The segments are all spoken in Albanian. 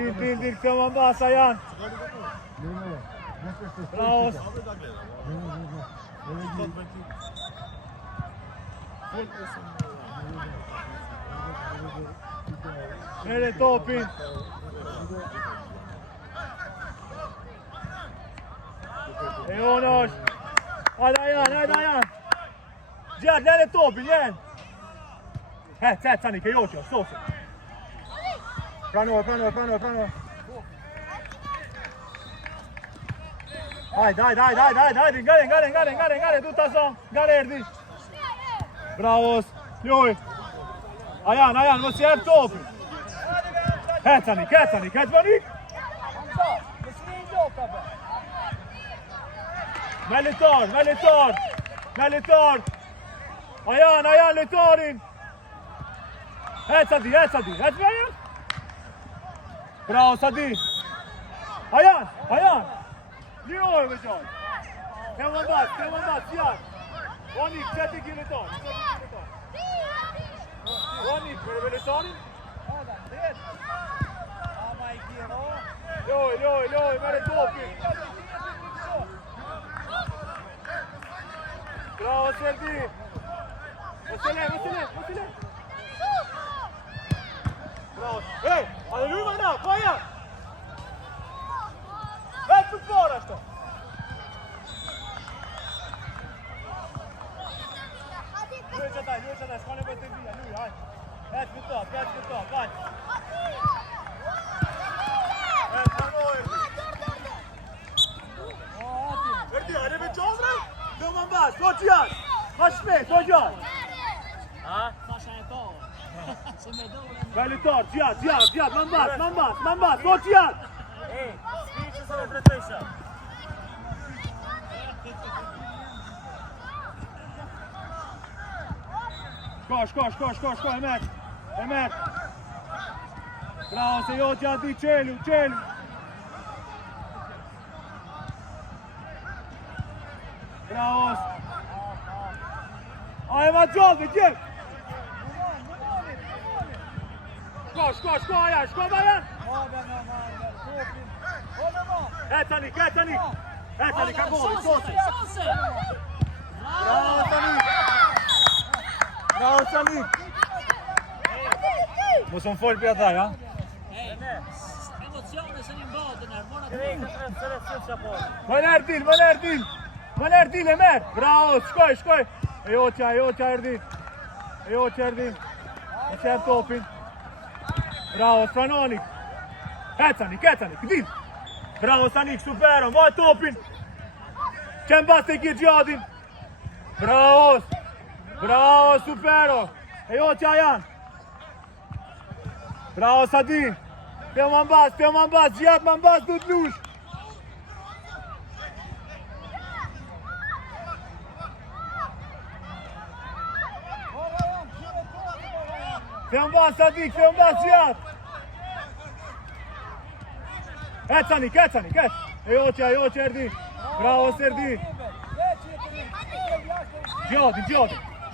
Dil, këtë më mbasa janë. Bravo. Mere topin. E unë është. Hajde janë. Gjatë, lene topin, lene. Tani, ke joqja, sosi. Pranove. Hajde, ngare, du të ason, ngare erdi. Bravos, ljoj. Ajan, mos jep topin. Tani, këtë manik. Melitor. Ajan, letorin. Sadi, Mejer. Bravo, Sadi. Ajan. Ljoj me gjallë. Këmë mbat, janë. Onik, qëti ki letorin. Onik, me letorin. Ljoj, mere topin. Bravo, Serdi. Mosile. Bravo. Hej, ale ljujma na, koja? Već u fora što? Ljuj četaj, skone bez tebija, ljuj, hajde. Već u to, hajde. Erdi, hajde me qozre? Dhe më mbas, to që janë. Ma shpet, to gjallë. Fasha e to. Melitor, gjatë, më mbas, to që janë. Svi që se në drejtësha. Shko, Emer. Bravo, se jo që ati, qelu. Bravo. Ajë ma gjallë, gjep. Shko, Ajan, Bajan. Tani, ka goli, sosi. Bravo, Sani. Mos më folë për ata, ja? Emocione se një mbotën, Më nërë dil, Emer. Bravo, shkoj. E oqa Erdin. E qërë topin. Bravo, Stranonik. Kecanik, këdil. Bravo, Stanik, supero, ma topin. Qenë bas të kje gjadin. Bravo, supero. E oqa janë. Bravo, Sadi. Pjo më mbas, gjatë më mbas, du t'lush. Pjo më mbas, Sadi, gjatë. Kecanik. E oqa Erdi. Bravo, Serdi.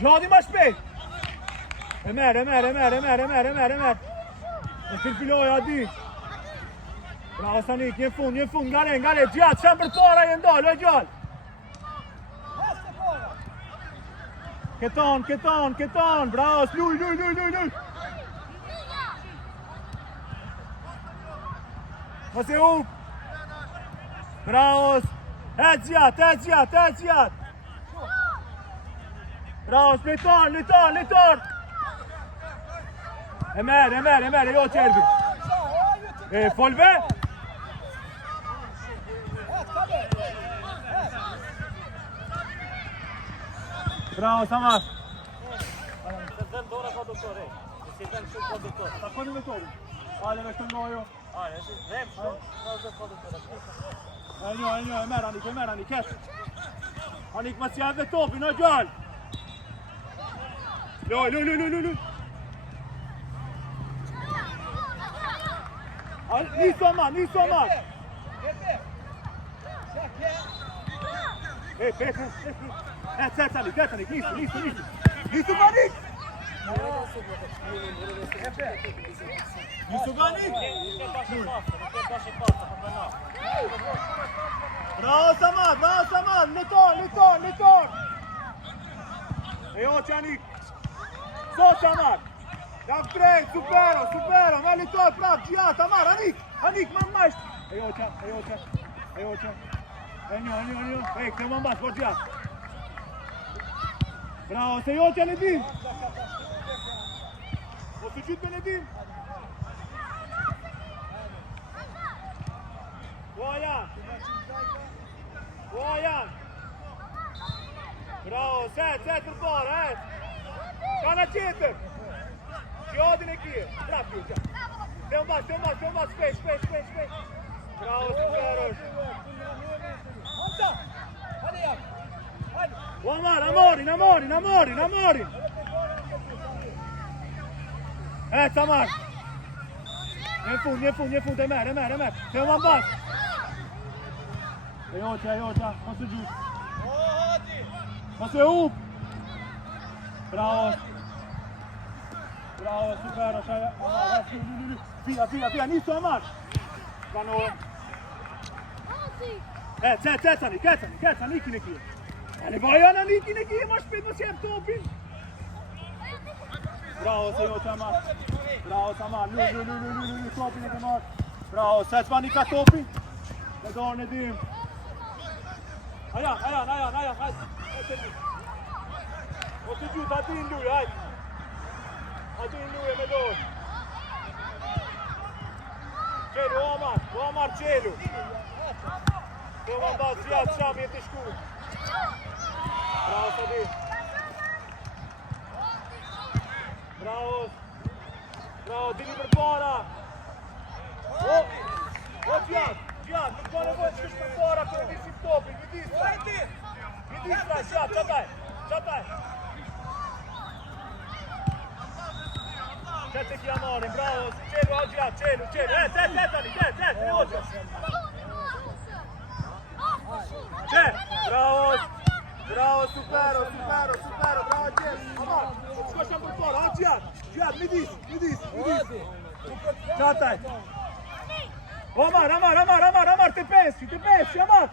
Gjadi ma shpejt. Emer. E tilpiloj, Adi. Bravo, Stanik, një fund, ngare, gjatë, shemë për para, e ndalë, e gjallë. Keton, bravo, luj. Mos e up. Bravo, e gjatë. Bravo, litor. Emer, jo qerdi. E, folve? Bravo, Samar. Se dën dora ka doktor, e. Se dën shumë ka doktor. Ta koni me torin. Hajde me këtë nojo. Hajde, si dhem shumë, ka doktor. E njo, Emer, Anik, ketë. Anik, ma si edhe topi, në gjallë. Luj. Niso man. Tani, niso manik. Niso manik. Basta, nuk e bash I pasta për bëna. Bravo Samar, litor. E jo Qanik. So Samar. Jak drejt, supero, me litor prap, gjia, Samar, Anik, ma masht. E jo Qan. E një. Ej, këtë ma mbas, po gjia. Bravo, se jo Qan Nedim. O së qytë me Nedim. Bojan. Bravo, set për parë, Kana tjetër. Gjodin e kje, prap ju që. Të mbas, shpesh. Bravo, superosh. Amorin. Samar. Një fund, e merë. Të mbas. E joqa, mos e gjusë. Mos e up. Bravo, super, Fia, nisu Amar. Pranoj. Ceca, Nikin e kje. Ale Bojana, Nikin e kje, ma shpet, mos jep topin. Bravo, se joqa Amar. Bravo, Samar, lu, topin e ke marrë. Bravo, se s'ma nika topin. E do Nedim. Ajan, o të gjutë, ati në luj, hajtë. Ati në luj e me dorë. Qelu, Omar, Qelu. Të më mbas gjatë, Sham, jetë i shku. Bravo, Sadi. Bravo, dini për para. O gjatë, nuk ka nevojë të shkush për para, kërë visim topin, Vidistra, qataj. Qëtë kja marim, bravo, Qelu, Qelu, e oqë. Bravo, supero, bravo, Qelu, Amar, shkoshan për para, Gjat, midis. Qataj. Omar, te pensi, Omar,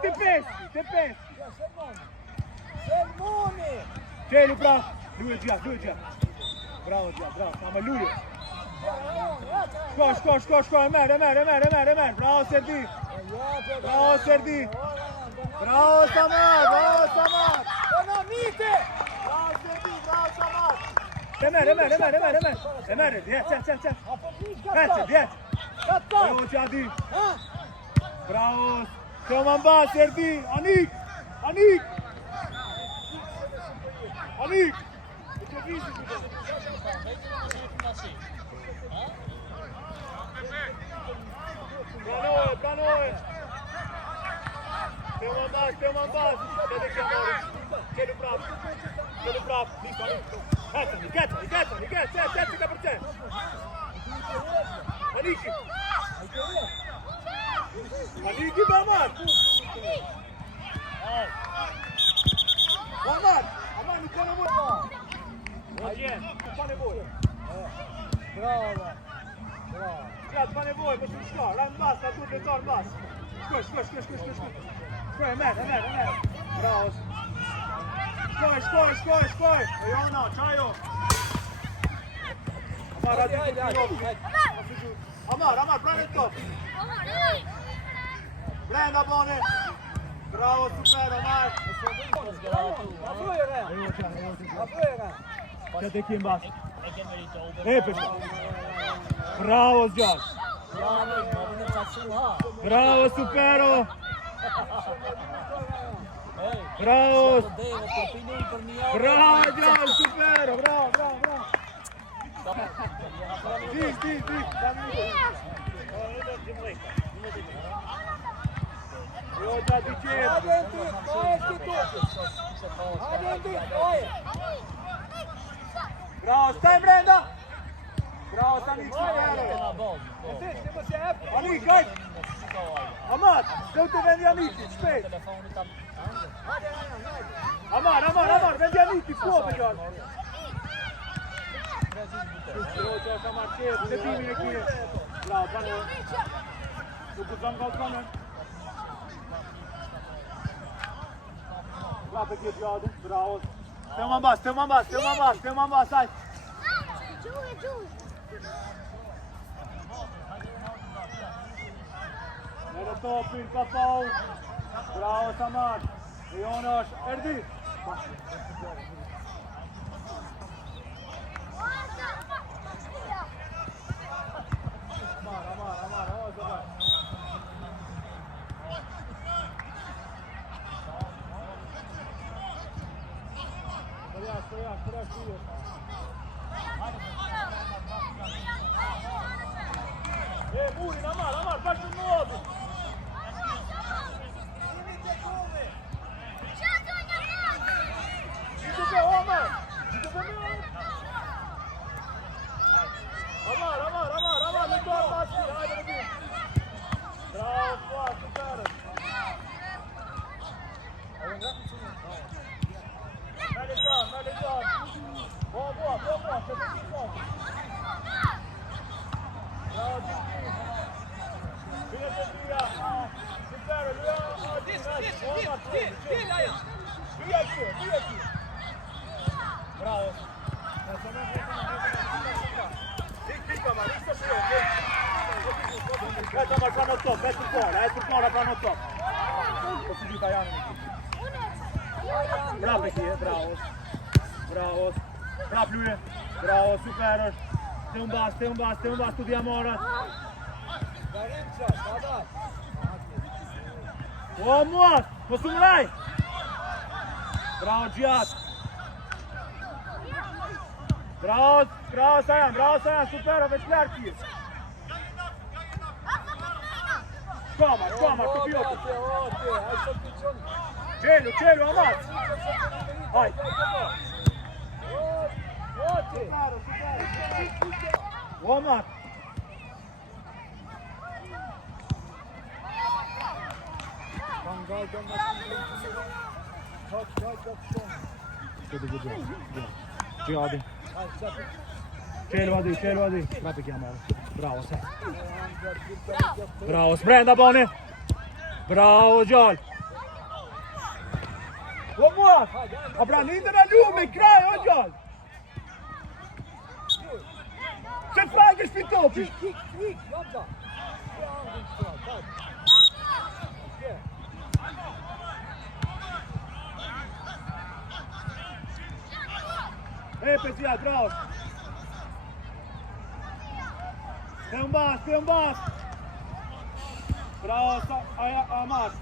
te pensi. Qelu, bravo, lui e Gjat. Bravo, sa me luje. Shko, e merë. Bravo, Serdi. Bravo, Samar. Bravo, Samar. E merë, djetë. Bravo, Qadi. Bravo, Toman Bas, Serdi. Anik. Pranoj. Toman Bas. Qelu prap. Hetani, ka për te. Aniki Bamar. Amar, nuk ka nevojë. Nuk ka nevojë. Bravo. Pa nevojë, për shumë shka. Rënë bas, në tur letar bas. Shkoj. E merë. Bravo. Shkoj. E jona, qajo. Amar, brane top. Brenda bone. Bravo, super, Amar. Që të kim bas. Bravo, Zgjash. Bravo, supero. Bravo, Zgjash, supero. Bravo. Di. Bravo, stai Brenda! Bravo, Stanik, Anik, gaj! Amar, deu të vendi Anikit, shpejt! Amar, vendi Anikit, shkote gjallë! Bravo, pane ku zam kalkanën. Prape kjo gjadë, bravo. Tema mbas, hajt. Nere topin, ka faul. Bravo Samar. E jonë është, erdi. Amar, ozë bak. Stojaš, bio. Murin, Amar, baš u nodu. Idu be, Amar. Amar, ne to baci, ajde ne bi. Bravo, Fuat, super. Melihcan. Boa, você tem que ir. Bravo, Via. Super, Via aqui. Bravo. Fica, mano, isso assim, vai tomar pra no top, vai por fora pra no top. Consegui Tayane aqui. Bravo aqui, bravo. Bravo lui. Bravo, super. Tem um bas, tu Diamoras. Vamos, Mosumrai. Bravo, Giat. Bravo, Sajan, super, već klarki. Skama, tu piotu. Čelju, Amar. Hajde. Omar. Hadi. Čelju vadi. Prape chiamare. Bravo, sai. Bravo, sprenda Boni. Bravo, Gjall. Omar. A branite na lume, kraj, o Gjall. Se fragă și topi! Repede, bravo! Tem um bas! Bravo, Amar!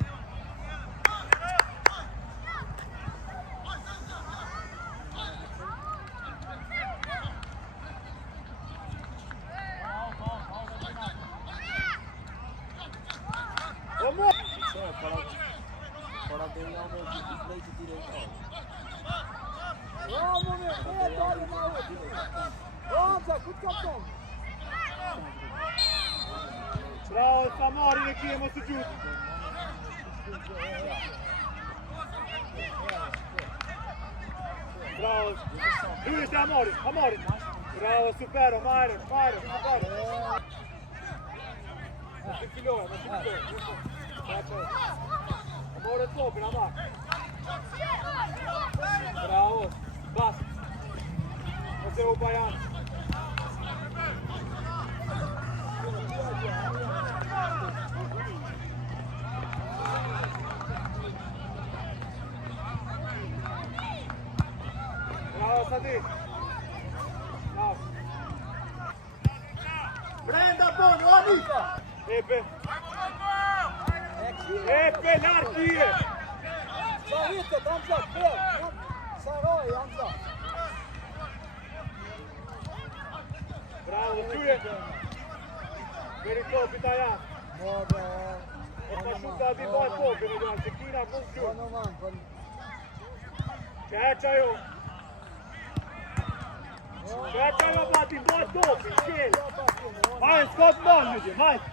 Bravo, Samari ne krijemo suđut. Bravo. Ljudite Amari. Bravo, super, Majron. Amore topin, Amar. Bravo. Bas. Ose u Bajan. Bravo, Sadi. Bravo. Brenda Bono, amica. Epe, larkije. Savite, Hamza, gdje? Saroj, Hamza. Bravo, čuje. Veri topi Tajan. Može, Pa šuta bi boj topi, ne se kina kom čuje. Čečaju, batim, boj topi, šel. Hajde, skop mal, ljudi, hajde.